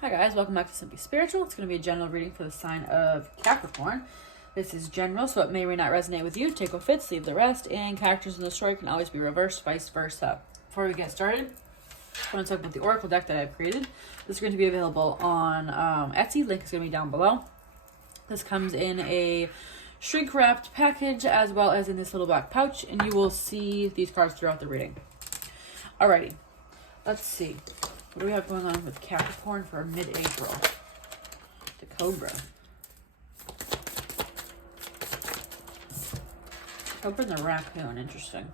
Hi guys, welcome back to Simply Spiritual. It's going to be a general reading for the sign of Capricorn. This is general, so it may or may not resonate with you. Take what fits, leave the rest, and characters in the story can always be reversed, vice versa. Before we get started, I want to talk about the Oracle deck that I've created. This is going to be available on Etsy. Link is going to be down below. This comes in a shrink-wrapped package as well as in this little black pouch, and you will see these cards throughout the reading. Alrighty, let's see. What do we have going on with Capricorn for mid-April? The Cobra. Cobra and the Raccoon, interesting.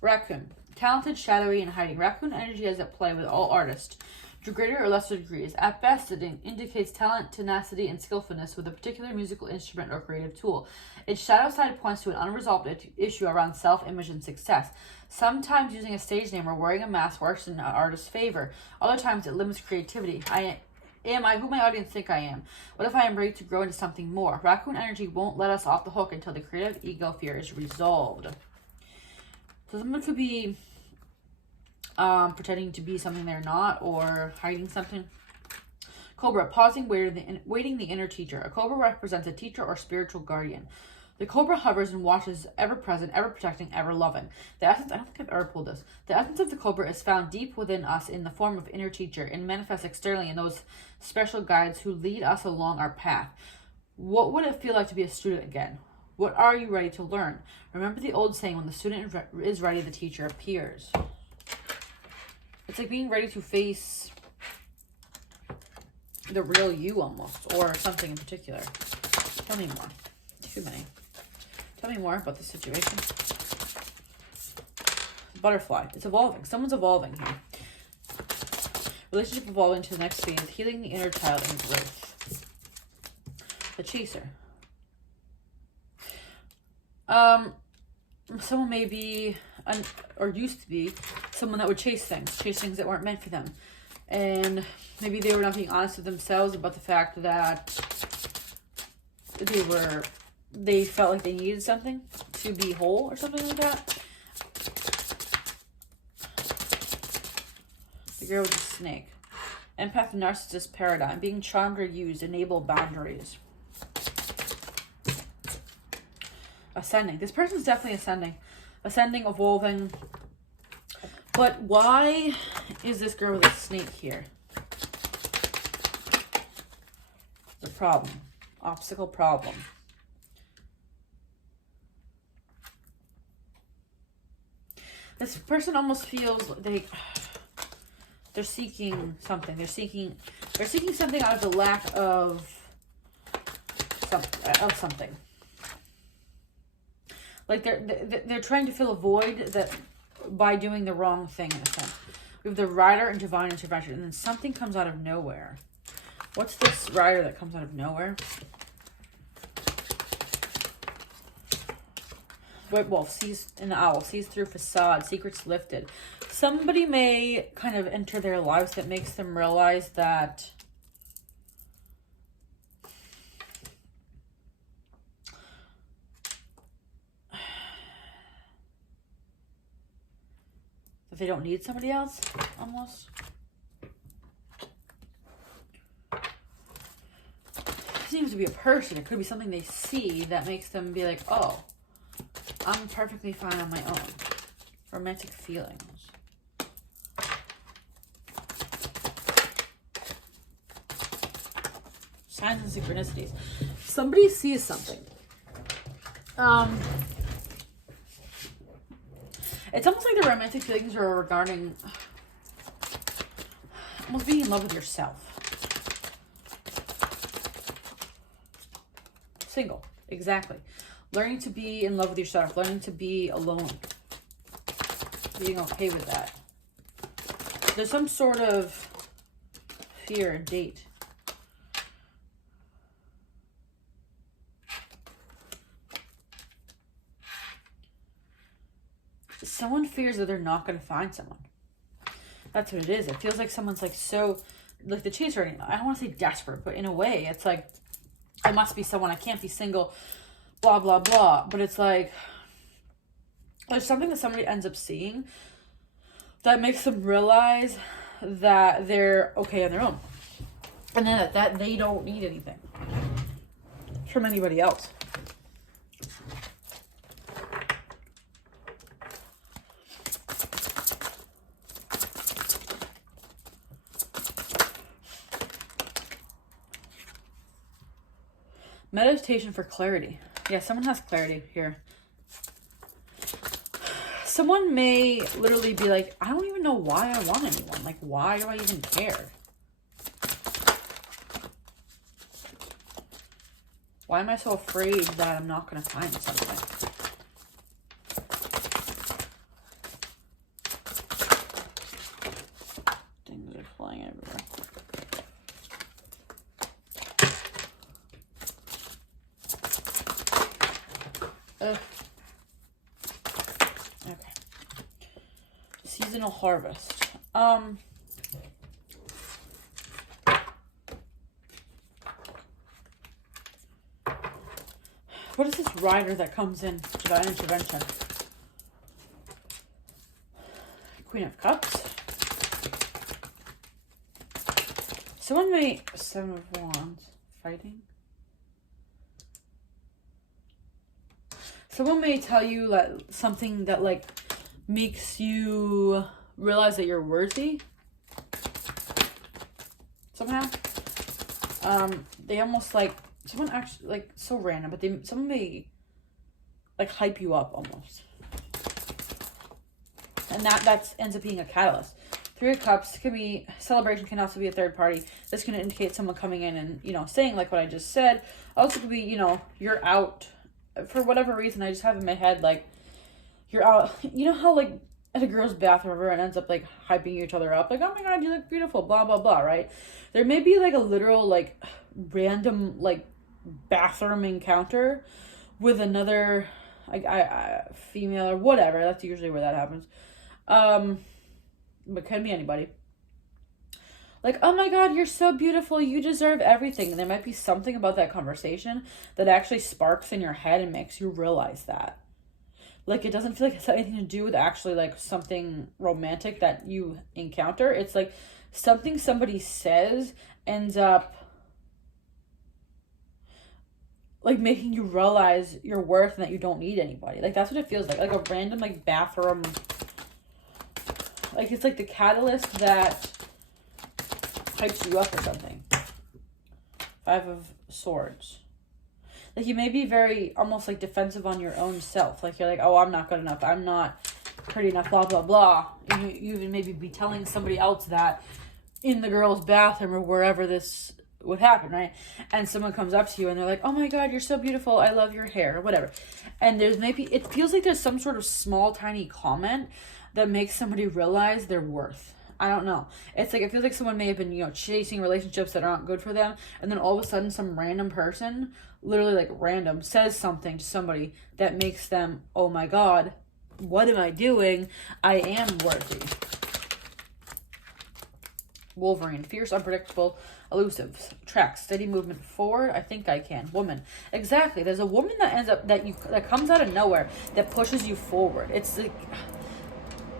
Raccoon. Talented, shadowy, and hiding. Raccoon energy is at play with all artists, to greater or lesser degrees. At best, it indicates talent, tenacity, and skillfulness with a particular musical instrument or creative tool. Its shadow side points to an unresolved issue around self-image and success. Sometimes using a stage name or wearing a mask works in an artist's favor. Other times, it limits creativity. Am I who my audience think I am? What if I am ready to grow into something more? Raccoon energy won't let us off the hook until the creative ego fear is resolved. So someone could be pretending to be something they're not, or hiding something. Cobra, pausing, waiting the inner teacher. A cobra represents a teacher or spiritual guardian. The cobra hovers and watches, ever present, ever protecting, ever loving. The essence, I don't think I've ever pulled this. The essence of the cobra is found deep within us in the form of inner teacher and manifests externally in those special guides who lead us along our path. What would it feel like to be a student again? What are you ready to learn? Remember the old saying, when the student is ready, the teacher appears. It's like being ready to face the real you almost, or something in particular. Tell me more. Too many. Tell me more about the situation. Butterfly. It's evolving. Someone's evolving here. Relationship evolving to the next phase. Healing the inner child and growth. The chaser. Someone may be, or used to be, someone that would chase things that weren't meant for them. And maybe they were not being honest with themselves about the fact that they felt like they needed something to be whole or something like that. The girl with the snake. Empath and narcissist paradigm. Being charmed or used. Enable boundaries. Ascending. This person's definitely ascending. Ascending, evolving. But why is this girl with a snake here? The problem. Obstacle problem. This person almost feels like they're seeking something. They're seeking something out of the lack of something. Like they're trying to fill a void that by doing the wrong thing in a sense. We have the rider and divine intervention, and then something comes out of nowhere. What's this rider that comes out of nowhere? White wolf sees an owl, sees through facade, secrets lifted. Somebody may kind of enter their lives that makes them realize that they don't need somebody else, almost. It seems to be a person. It could be something they see that makes them be like, oh, I'm perfectly fine on my own. Romantic feelings. Signs and synchronicities. Somebody sees something. It's almost like the romantic feelings are regarding almost being in love with yourself. Single, exactly. Learning to be in love with yourself. Learning to be alone. Being okay with that. There's some sort of fear and date. Someone fears that they're not going to find someone. That's what it is. It feels like someone's like so, like the chaser, I don't want to say desperate, but in a way, it's like it must be someone, I can't be single, blah, blah, blah. But it's like, there's something that somebody ends up seeing that makes them realize that they're okay on their own. And then that they don't need anything from anybody else. Meditation for clarity. Yeah, someone has clarity here. Someone may literally be like, I don't even know why I want anyone. Like, why do I even care? Why am I so afraid that I'm not going to find something? Things are flying everywhere. Ugh. Okay. Seasonal harvest. What is this rider that comes in? Divine intervention. Queen of Cups. Someone may... Seven of Wands. Fighting. Someone may tell you that something that, like, makes you realize that you're worthy. Somehow. They almost, like... Someone actually, like, so random, but someone may, like, hype you up almost. And that ends up being a catalyst. Three of Cups could be, celebration can also be a third party. This can indicate someone coming in and, you know, saying, like what I just said. Also could be, you know, you're out for whatever reason. I just have in my head, like, you're out. You know how, like, at a girl's bathroom, everyone ends up, like, hyping each other up. Like, oh my God, you look beautiful, blah, blah, blah, right? There may be, like, a literal, like, random, like, bathroom encounter with another female or whatever. That's usually where that happens. But can be anybody. Like, oh my God, you're so beautiful, you deserve everything. And there might be something about that conversation that actually sparks in your head and makes you realize that. Like, it doesn't feel like it's anything to do with actually, like, something romantic that you encounter. It's like something somebody says ends up, like, making you realize your worth and that you don't need anybody. Like, that's what it feels like. Like a random, like, bathroom. Like, it's like the catalyst that hypes you up or something. Five of Swords. Like, you may be very, almost, like, defensive on your own self. Like, you're like, oh, I'm not good enough. I'm not pretty enough, blah, blah, blah. You even maybe be telling somebody else that in the girl's bathroom or wherever this would happen, right? And someone comes up to you and they're like, oh my God, you're so beautiful, I love your hair, or whatever. And there's maybe, it feels like there's some sort of small tiny comment that makes somebody realize their worth. I don't know. It's like, it feels like someone may have been, you know, chasing relationships that aren't good for them, and then all of a sudden some random person, literally like random, says something to somebody that makes them, oh my God, what am I doing? I am worthy. Wolverine, fierce, unpredictable, elusive, tracks, steady movement forward. I think I can. Woman, exactly. There's a woman that ends up that comes out of nowhere that pushes you forward. It's like,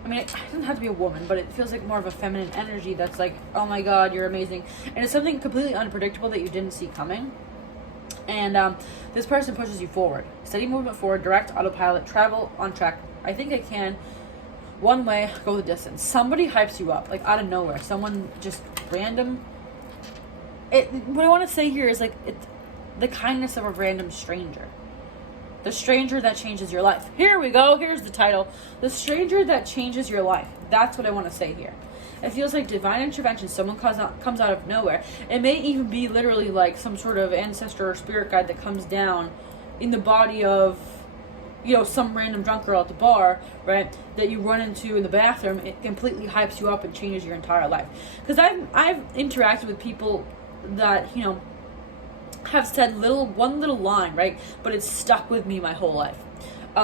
I mean, it doesn't have to be a woman, but it feels like more of a feminine energy that's like, oh my God, you're amazing, and it's something completely unpredictable that you didn't see coming. And this person pushes you forward. Steady movement forward, direct autopilot, travel on track. I think I can. One way, go the distance. Somebody hypes you up, like out of nowhere. Someone just random. What I want to say here is like the kindness of a random stranger. The stranger that changes your life. Here we go. Here's the title. The stranger that changes your life. That's what I want to say here. It feels like divine intervention. Someone comes out of nowhere. It may even be literally like some sort of ancestor or spirit guide that comes down in the body of, you know, some random drunk girl at the bar, right, that you run into in the bathroom. It completely hypes you up and changes your entire life. Because I've interacted with people that, you know, have said one little line, right, but it's stuck with me my whole life.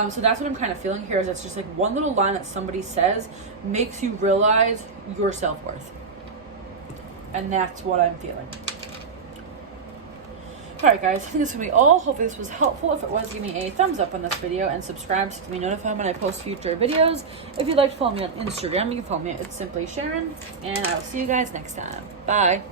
So that's what I'm kind of feeling here, is it's just like one little line that somebody says makes you realize your self-worth. And that's what I'm feeling. Alright guys, I think this is going to be all. Hopefully this was helpful. If it was, give me a thumbs up on this video and subscribe so you can be notified when I post future videos. If you'd like to follow me on Instagram, you can follow me at It's Simply Sharon. And I will see you guys next time. Bye.